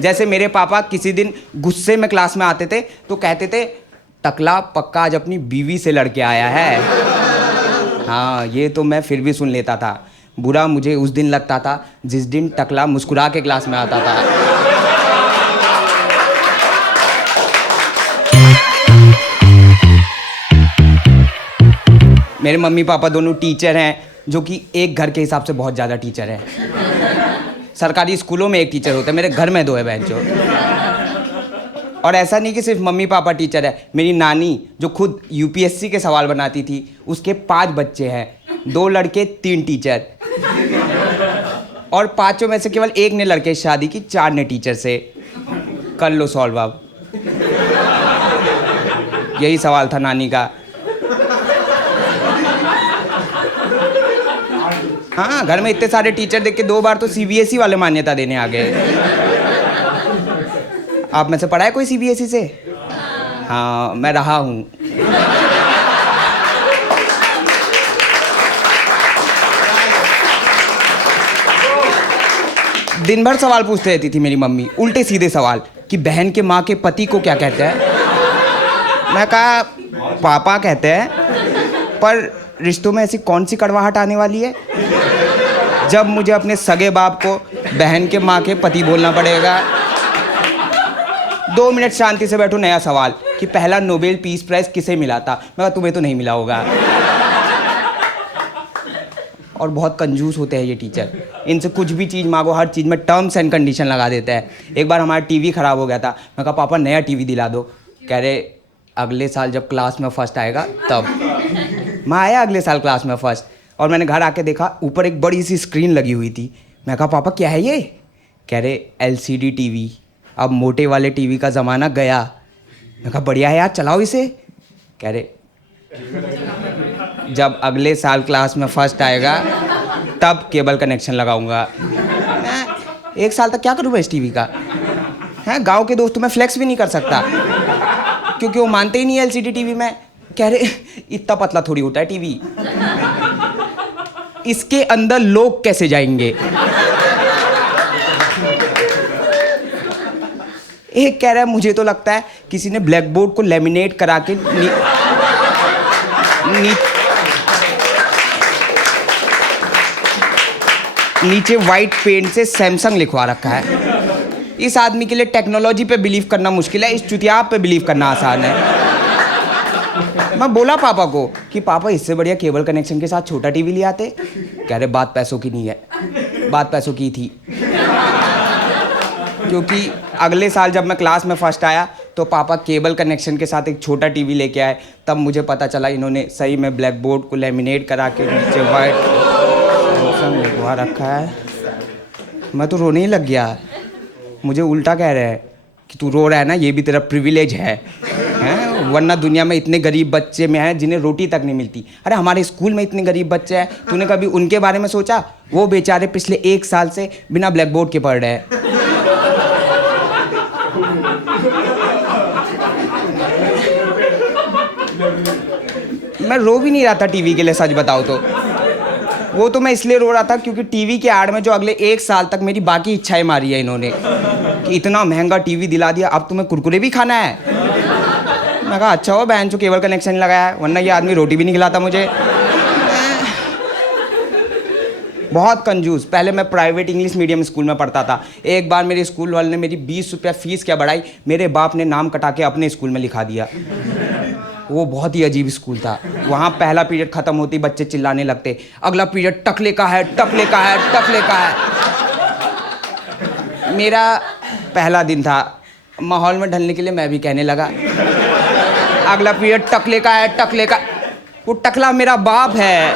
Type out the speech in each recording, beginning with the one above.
जैसे मेरे पापा किसी दिन गुस्से में क्लास में आते थे तो कहते थे टकला पक्का आज अपनी बीवी से लड़के आया है। हाँ, ये तो मैं फिर भी सुन लेता था। बुरा मुझे उस दिन लगता था जिस दिन टकला मुस्कुरा के क्लास में आता था। मेरे मम्मी पापा दोनों टीचर हैं, जो कि एक घर के हिसाब से बहुत ज़्यादा टीचर हैं। सरकारी स्कूलों में एक टीचर होता है, मेरे घर में दो है बहनचोद। और ऐसा नहीं कि सिर्फ मम्मी पापा टीचर है, मेरी नानी जो खुद यूपीएससी के सवाल बनाती थी, उसके 5 बच्चे हैं, 2 लड़के 3 टीचर। और 5 में से केवल एक ने लड़के से शादी की, 4 ने टीचर से। कर लो सॉल्व अब। यही सवाल था नानी का। हाँ, घर में इतने सारे टीचर देख के 2 बार तो सीबीएसई वाले मान्यता देने आ गए। आप में से पढ़ा है कोई सीबीएसई से? हाँ, मैं रहा हूँ। दिन भर सवाल पूछते रहती थी मेरी मम्मी, उल्टे सीधे सवाल कि बहन के माँ के पति को क्या कहते हैं। मैं कहा पापा कहते हैं, पर रिश्तों में ऐसी कौन सी कड़वाहट आने वाली है जब मुझे अपने सगे बाप को बहन के माँ के पति बोलना पड़ेगा। 2 मिनट शांति से बैठो, नया सवाल कि पहला नोबेल पीस प्राइज किसे मिला था। मैं कहा तुम्हें तो नहीं मिला होगा। और बहुत कंजूस होते हैं ये टीचर, इनसे कुछ भी चीज़ मांगो, हर चीज़ में टर्म्स एंड कंडीशन लगा देते हैं। एक बार हमारा टीवी ख़राब हो गया था, मैं कहा पापा नया टीवी दिला दो। कह रहे अगले साल जब क्लास में फर्स्ट आएगा तब। मैं आया अगले साल क्लास में फर्स्ट, और मैंने घर आके देखा ऊपर एक बड़ी सी स्क्रीन लगी हुई थी। मैं कहा पापा क्या है ये? कह रहे एलसीडी टीवी, अब मोटे वाले टीवी का ज़माना गया। मैं कहा बढ़िया है यार, चलाओ इसे। कह रहे जब अगले साल क्लास में फर्स्ट आएगा तब केबल कनेक्शन लगाऊंगा। 1 साल तक क्या करूँगा इस टीवी का? हैं, गांव के दोस्तों में फ्लेक्स भी नहीं कर सकता क्योंकि वो मानते ही नहीं है एलसीडी टीवी में। कह रहे इतना पतला थोड़ी होता है टीवी, इसके अंदर लोग कैसे जाएंगे। एक कह रहा है मुझे तो लगता है किसी ने ब्लैक बोर्ड को लेमिनेट करा के नीचे वाइट पेंट से सैमसंग लिखवा रखा है। इस आदमी के लिए टेक्नोलॉजी पे बिलीव करना मुश्किल है, इस चुतियाब पे बिलीव करना आसान है। मैं बोला पापा को कि पापा इससे बढ़िया केबल कनेक्शन के साथ छोटा टीवी ले आते। कह रहे बात पैसों की नहीं है। बात पैसों की थी, क्योंकि अगले साल जब मैं क्लास में फर्स्ट आया तो पापा केबल कनेक्शन के साथ एक छोटा टीवी लेके आए। तब मुझे पता चला इन्होंने सही में ब्लैक बोर्ड को लेमिनेट करा के नीचे वाइट सैमसंग लिखवा रखा है। मैं तो रोने ही लग गया। मुझे उल्टा कह रहे हैं कि तू रो रहा है ना, ये भी तेरा प्रिविलेज है, हैं? वरना दुनिया में इतने गरीब बच्चे में हैं जिन्हें रोटी तक नहीं मिलती। अरे हमारे स्कूल में इतने गरीब बच्चे हैं, तूने कभी उनके बारे में सोचा? वो बेचारे पिछले 1 साल से बिना ब्लैक बोर्ड के पढ़ रहे हैं। मैं रो भी नहीं रहा था टीवी के लिए, सच बताओ तो। वो तो मैं इसलिए रो रहा था क्योंकि टीवी के आड़ में जो अगले 1 साल तक मेरी बाकी इच्छाएं मारी है इन्होंने कि इतना महंगा टीवी दिला दिया, अब तुम्हें कुरकुरे भी खाना है। मैं कहा अच्छा हो बहन जो केबल कनेक्शन लगाया है, वरना ये आदमी रोटी भी नहीं खिलाता मुझे। बहुत कंजूस। पहले मैं प्राइवेट इंग्लिश मीडियम स्कूल में पढ़ता था। एक बार मेरे स्कूल वाले ने मेरी 20 रुपया फीस क्या बढ़ाई, मेरे बाप ने नाम कटा के अपने स्कूल में लिखा दिया। वो बहुत ही अजीब स्कूल था। वहाँ पहला पीरियड ख़त्म होती बच्चे चिल्लाने लगते, अगला पीरियड टकले का है, टकले का है, टकले का है। मेरा पहला दिन था, माहौल में ढलने के लिए मैं भी कहने लगा अगला पीरियड टकले का है, टकले का। वो टकला मेरा बाप है।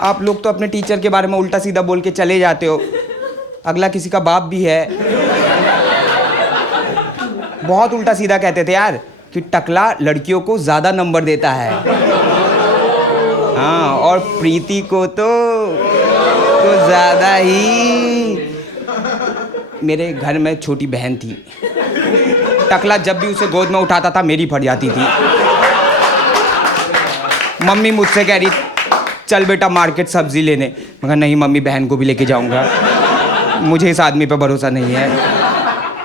आप लोग तो अपने टीचर के बारे में उल्टा सीधा बोल के चले जाते हो, अगला किसी का बाप भी है। बहुत उल्टा सीधा कहते थे यार कि टकला लड़कियों को ज़्यादा नंबर देता है। हाँ, और प्रीति को तो ज़्यादा ही। मेरे घर में छोटी बहन थी, टकला जब भी उसे गोद में उठाता था मेरी फट जाती थी। मम्मी मुझसे कह रही चल बेटा मार्केट सब्जी लेने। मैं कहा नहीं मम्मी, बहन को भी लेके जाऊंगा, मुझे इस आदमी पे भरोसा नहीं है।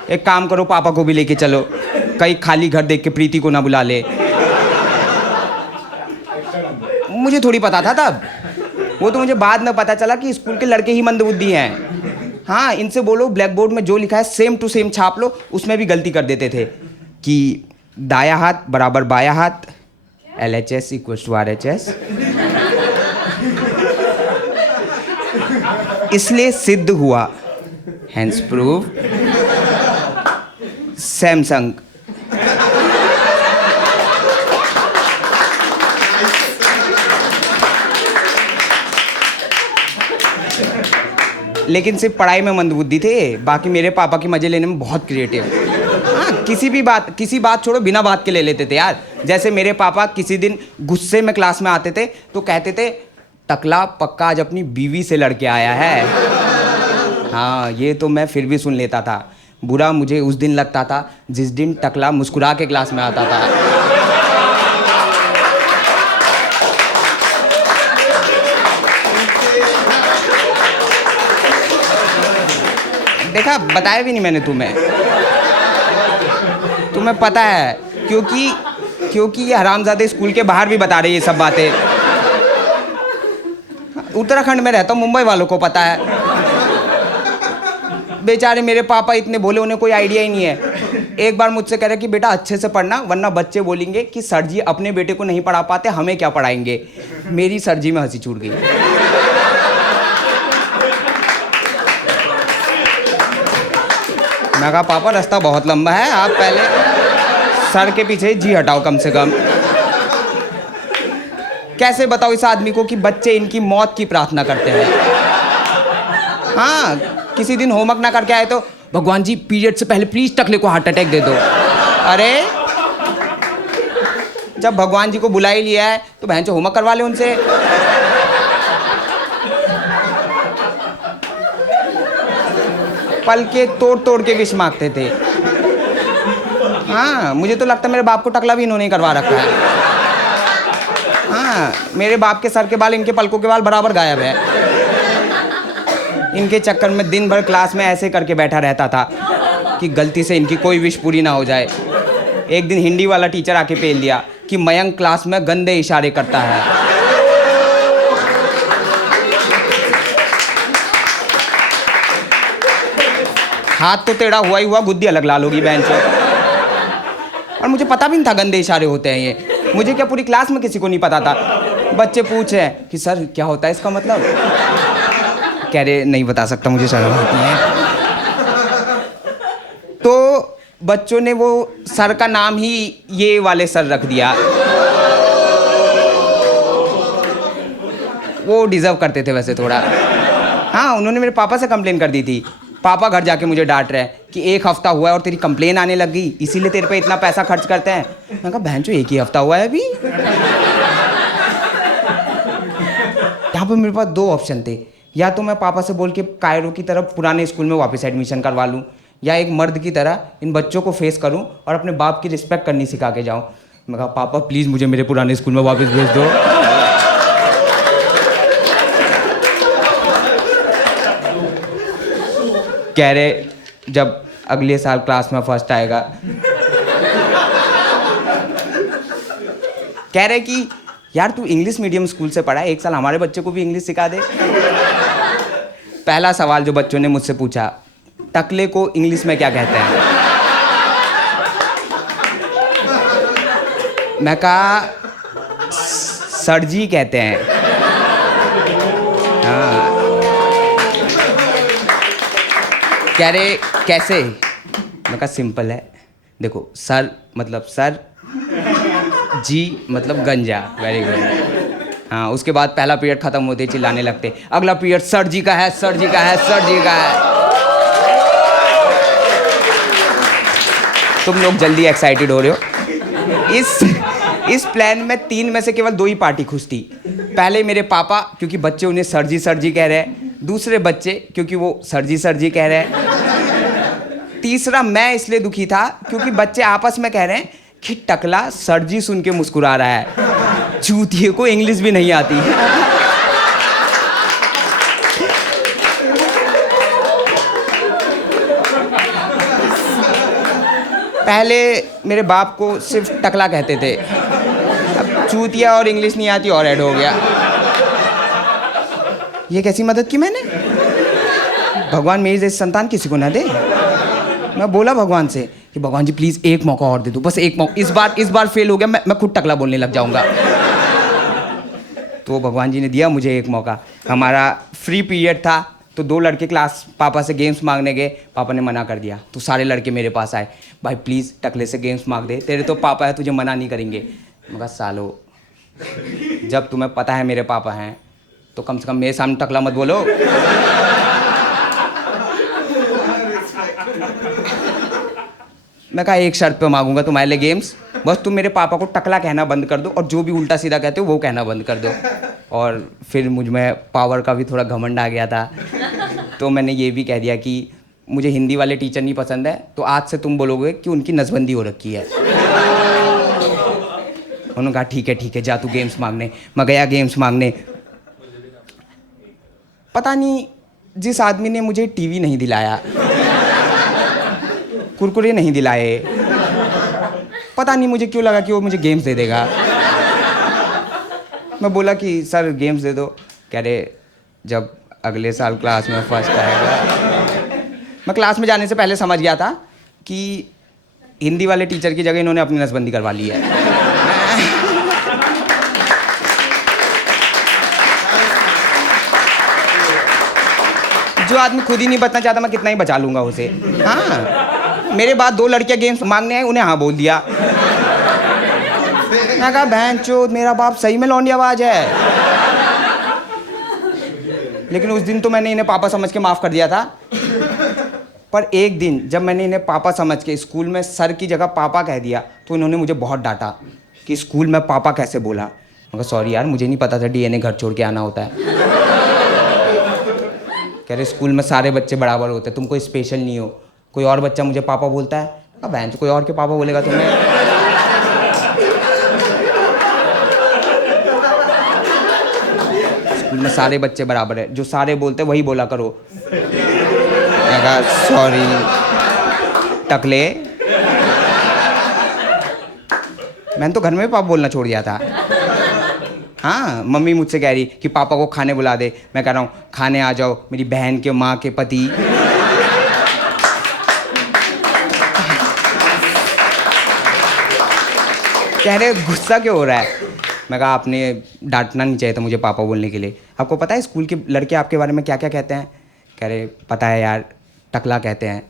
एक काम करो, पापा को भी लेके चलो, कहीं खाली घर देख के प्रीति को ना बुला ले। मुझे थोड़ी पता था तब, वो तो मुझे बाद में पता चला कि स्कूल के लड़के ही मंदबुद्धि हैं। हाँ, इनसे बोलो ब्लैक बोर्ड में जो लिखा है सेम टू सेम छाप लो, उसमें भी गलती कर देते थे कि दाया हाथ बराबर बाया हाथ, LHS इक्वल्स टू RHS। इसलिए सिद्ध हुआ, हेंस प्रूव सैमसंग। लेकिन सिर्फ पढ़ाई में मंदबुद्धि थे, बाकी मेरे पापा के मजे लेने में बहुत क्रिएटिव। हाँ, किसी बात छोड़ो, बिना बात के ले लेते थे यार। जैसे मेरे पापा किसी दिन गुस्से में क्लास में आते थे तो कहते थे टकला पक्का आज अपनी बीवी से लड़के आया है। हाँ, ये तो मैं फिर भी सुन लेता था। बुरा मुझे उस दिन लगता था जिस दिन टकला मुस्कुरा के क्लास में आता था। देखा, बताया भी नहीं मैंने तुम्हें पता है, क्योंकि ये हरामजादे स्कूल के बाहर भी बता रहे ये सब बातें। उत्तराखंड में रहता हूँ, मुंबई वालों को पता है। बेचारे मेरे पापा इतने भोले, उन्हें कोई आइडिया ही नहीं है। एक बार मुझसे कह रहे कि बेटा अच्छे से पढ़ना, वरना बच्चे बोलेंगे कि सर जी अपने बेटे को नहीं पढ़ा पाते, हमें क्या पढ़ाएंगे। मेरी सर जी में हंसी छूट गई। मैं कहा पापा रास्ता बहुत लंबा है, आप पहले सर के पीछे जी हटाओ कम से कम। कैसे बताओ इस आदमी को कि बच्चे इनकी मौत की प्रार्थना करते हैं। हाँ, किसी दिन होमवर्क ना करके आए तो भगवान जी पीरियड से पहले प्लीज टकले को हार्ट अटैक दे दो। अरे जब भगवान जी को बुला ही लिया है तो बहन जो होमवर्क करवा ले उनसे। पल के तोड़ के विष मांगते थे। हाँ, मुझे तो लगता है मेरे बाप को टकला भी इन्होंने करवा रखा है। हाँ, मेरे बाप के सर के बाल इनके पलकों के बाल बराबर गायब है। इनके चक्कर में दिन भर क्लास में ऐसे करके बैठा रहता था कि गलती से इनकी कोई विश पूरी ना हो जाए। एक दिन हिंदी वाला टीचर आके पेल दिया कि मयंक क्लास में गंदे इशारे करता है। हाथ तो टेढ़ा हुआ ही हुआ, गुद्दी अलग लाल होगी बहन से। और मुझे पता भी नहीं था गंदे इशारे होते हैं ये। मुझे क्या, पूरी क्लास में किसी को नहीं पता था। बच्चे पूछे कि सर क्या होता है इसका मतलब। कह रहे नहीं बता सकता, मुझे शर्म आती है। तो बच्चों ने वो सर का नाम ही ये वाले सर रख दिया। वो डिजर्व करते थे वैसे थोड़ा। हाँ, उन्होंने मेरे पापा से कंप्लेन कर दी थी। पापा घर जाके मुझे डांट रहे हैं कि 1 हफ्ता हुआ है और तेरी कंप्लेन आने लग गई, इसीलिए तेरे पे इतना पैसा खर्च करते हैं। मैं कहा बहन जो 1 ही हफ्ता हुआ है अभी। यहाँ पे मेरे पास 2 ऑप्शन थे, या तो मैं पापा से बोल के कायरो की तरफ पुराने स्कूल में वापस एडमिशन करवा लूँ, या एक मर्द की तरह इन बच्चों को फेस करूँ और अपने बाप की रिस्पेक्ट करनी सिखा के जाऊँ। मैं कहा पापा प्लीज़ मुझे मेरे पुराने स्कूल में वापस भेज दो। कह रहे जब अगले साल क्लास में फर्स्ट आएगा। कह रहे कि यार तू इंग्लिश मीडियम स्कूल से पढ़ा है, 1 साल हमारे बच्चे को भी इंग्लिश सिखा दे। पहला सवाल जो बच्चों ने मुझसे पूछा, टकले को इंग्लिश में क्या कहते हैं। मैं कहा सर जी कहते हैं। हाँ, कह रहे कैसे। मैं कहा सिंपल है, देखो सर मतलब सर, जी मतलब गंजा। Very good. हाँ, उसके बाद पहला पीरियड खत्म होते चिल्लाने लगते, अगला पीरियड सर जी का है, सर जी का है, सर जी का है। तुम लोग जल्दी एक्साइटेड हो रहे हो। इस प्लान में 3 में से केवल 2 ही पार्टी खुश थी। पहले मेरे पापा, क्योंकि बच्चे उन्हें सर जी कह रहे हैं। दूसरे बच्चे क्योंकि वो सर जी कह रहे हैं। तीसरा मैं इसलिए दुखी था क्योंकि बच्चे आपस में कह रहे हैं कि टकला सर जी सुन के मुस्कुरा रहा है, चूतिए को इंग्लिश भी नहीं आती। पहले मेरे बाप को सिर्फ टकला कहते थे, अब चूतिया और इंग्लिश नहीं आती और ऐड हो गया। ये कैसी मदद की मैंने? भगवान मेरी जैसी संतान किसी को ना दे। मैं बोला भगवान से कि भगवान जी प्लीज़ एक मौका और दे दो, बस एक मौका। इस बार फेल हो गया, मैं खुद टकला बोलने लग जाऊंगा। तो भगवान जी ने दिया मुझे एक मौका। हमारा फ्री पीरियड था तो 2 लड़के क्लास पापा से गेम्स मांगने गए, पापा ने मना कर दिया। तो सारे लड़के मेरे पास आए, भाई प्लीज़ टकले से गेम्स मांग दे, तेरे तो पापा है, तुझे मना नहीं करेंगे। मैं कहा सालो, जब तुम्हें पता है मेरे पापा हैं तो कम से कम मेरे सामने टकला मत बोलो। मैं कहा एक शर्त पे मांगूंगा तुम्हारे लिए गेम्स, बस तुम मेरे पापा को टकला कहना बंद कर दो और जो भी उल्टा सीधा कहते हो वो कहना बंद कर दो। और फिर मुझ में पावर का भी थोड़ा घमंड आ गया था, तो मैंने ये भी कह दिया कि मुझे हिंदी वाले टीचर नहीं पसंद है, तो आज से तुम बोलोगे कि उनकी नसबंदी हो रखी है। उन्होंने कहा ठीक है जा तू गेम्स मांगने। मैं गया गेम्स मांगने। पता नहीं जिस आदमी ने मुझे टीवी नहीं दिलाया, कुरकुरे नहीं दिलाए, पता नहीं मुझे क्यों लगा कि वो मुझे गेम्स दे देगा। मैं बोला कि सर गेम्स दे दो। कह रहे जब अगले साल क्लास में फर्स्ट आएगा। मैं क्लास में जाने से पहले समझ गया था कि हिंदी वाले टीचर की जगह इन्होंने अपनी नसबंदी करवा ली है। जो आदमी खुद ही नहीं बचना चाहता, मैं कितना ही बचा लूंगा उसे। हाँ, मेरे बाद 2 लड़कियां गेम्स मांगने आए, उन्हें हाँ बोल दिया। मैं कहा बहन चोद, मेरा बाप सही में लौंडियाबाज है। लेकिन उस दिन तो मैंने इन्हें पापा समझ के माफ़ कर दिया था। पर एक दिन जब मैंने इन्हें पापा समझ के स्कूल में सर की जगह पापा कह दिया तो इन्होंने मुझे बहुत डांटा कि स्कूल में पापा कैसे बोला। मैं कहा सॉरी यार, मुझे नहीं पता था डीएनए घर छोड़ के आना होता है। कह रहे स्कूल में सारे बच्चे बराबर होते हैं, तुम कोई स्पेशल नहीं हो। कोई और बच्चा मुझे पापा बोलता है, अब बहन कोई और के पापा बोलेगा तुम्हें। स्कूल में सारे बच्चे बराबर है, जो सारे बोलते वही बोला करो। मैं कहा सॉरी टकले। मैंने तो घर में भी पापा बोलना छोड़ दिया था। हाँ, मम्मी मुझसे कह रही कि पापा को खाने बुला दे। मैं कह रहा हूँ खाने आ जाओ, मेरी बहन के माँ के पति। कह रहे गुस्सा क्यों हो रहा है? मैं कहा आपने डांटना नहीं चाहिए था मुझे पापा बोलने के लिए। आपको पता है स्कूल के लड़के आपके बारे में क्या क्या कहते हैं? कह रहे पता है यार, टकला कहते हैं,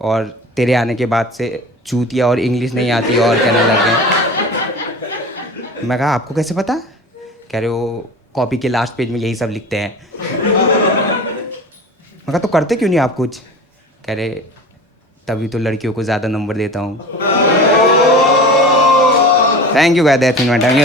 और तेरे आने के बाद से चूतिया और इंग्लिश नहीं आती और कहने लग गए। मैं कहा आपको कैसे पता? कह रहे वो कॉपी के लास्ट पेज में यही सब लिखते हैं। मैं कहा तो करते क्यों नहीं आप कुछ? कह रहे तभी तो लड़कियों को ज़्यादा नंबर देता हूँ। Thank you guys, that's it my time.